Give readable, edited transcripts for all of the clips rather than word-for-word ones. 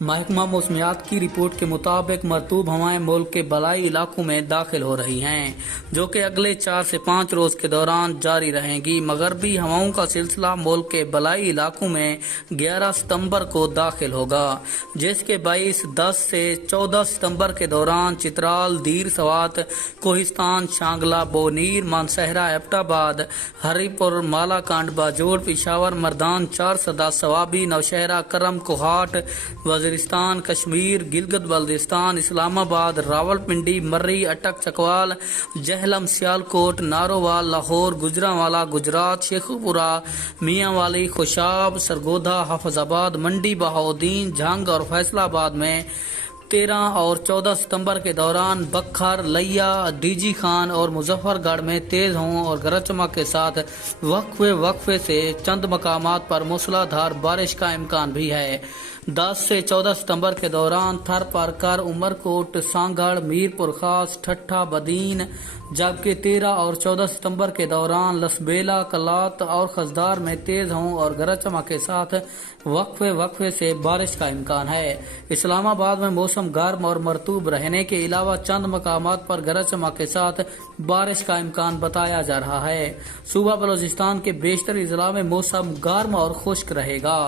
महकमा मौसमियात की रिपोर्ट के मुताबिक मरतूब हवाएं मुल्क के बलाई इलाकों में दाखिल हो रही हैं, जो कि अगले 4 से 5 रोज के दौरान जारी रहेंगी। मगरबी हवाओं का सिलसिला मुल्क के बलाई इलाकों में 11 सितंबर को दाखिल होगा, जिसके 10 से 14 सितंबर के दौरान चित्राल, दीर सवात, कोहिस्तान, शांगला, बोनीर, मानसहरा, एबटाबाद, हरीपुर, मालाकांड, बाजोड़, पिशावर, मर्दान, चारसदा, सवाबी, नौशहरा, करम, कोहाट, वजीरिस्तान, कश्मीर, गिलगित बल्दिस्तान, इस्लामाबाद, रावलपिंडी, मर्री, अटक, चकवाल, जहलम, सियालकोट, नारोवाल, लाहौर, गुजरांवाला, गुजरात, शेखुपुरा, मियांवाली, खुशाब, सरगोधा, हाफिजाबाद, मंडी, बहाउद्दीन, झंग और फैसलाबाद में 13 और 14 सितंबर के दौरान बखर, लिया, डीजी खान और मुजफ्फरगढ़ में तेज हों और गरज चमक के साथ वक्फे से चंद मकामात पर मूसलाधार बारिश का इम्कान भी है। 10 से 14 सितंबर के दौरान थर परकर, उमरकोट, सांगड़, मीरपुर खास, ठट्ठा, बदीन, जबकि 13 और 14 सितंबर के दौरान लसबेला, कलात और खजदार में तेज हों और गरज चमक के साथ वक्फे से बारिश का इम्कान है। इस्लामाबाद में मौसम गर्म और मरतूब रहने के अलावा चंद मकामात पर गरज चमक के साथ बारिश का इम्कान बताया जा रहा है। सूबा बलोचिस्तान के बेशतर इजला में मौसम गर्म और खुश्क रहेगा।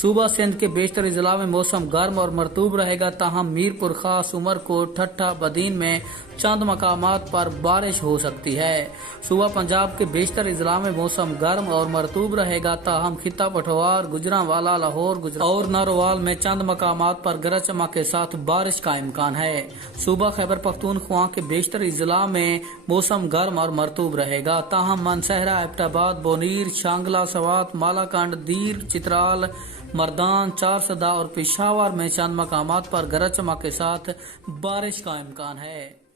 सूबा सिंध के बेशतर इजला में मौसम गर्म और मरतूब रहेगा, ताहम मीरपुर खास, उमरकोट, ठट्ठा, बदीन में चंद मकामात पर बारिश हो सकती है। सूबा पंजाब के बेशतर इजला में मौसम गर्म और मरतूब रहेगा, ताहम खिता पठवार, गुजरांवाला, लाहौर, गुजरात और नारोवाल में चंद मकामात पर गरज चमक के साथ बारिश का इम्कान है। सूबा खैबर पख्तूनख्वा के बेशतर इजला में मौसम गर्म और मरतूब रहेगा, ताहम मानसहरा, एबटाबाद, बोनीर, शांगला, सवात, मालाकांड, दीर, चित्राल, मर्दान, चारसदा और पिशावर में चंद मकामात पर गरज चमक के साथ बारिश का इम्कान है।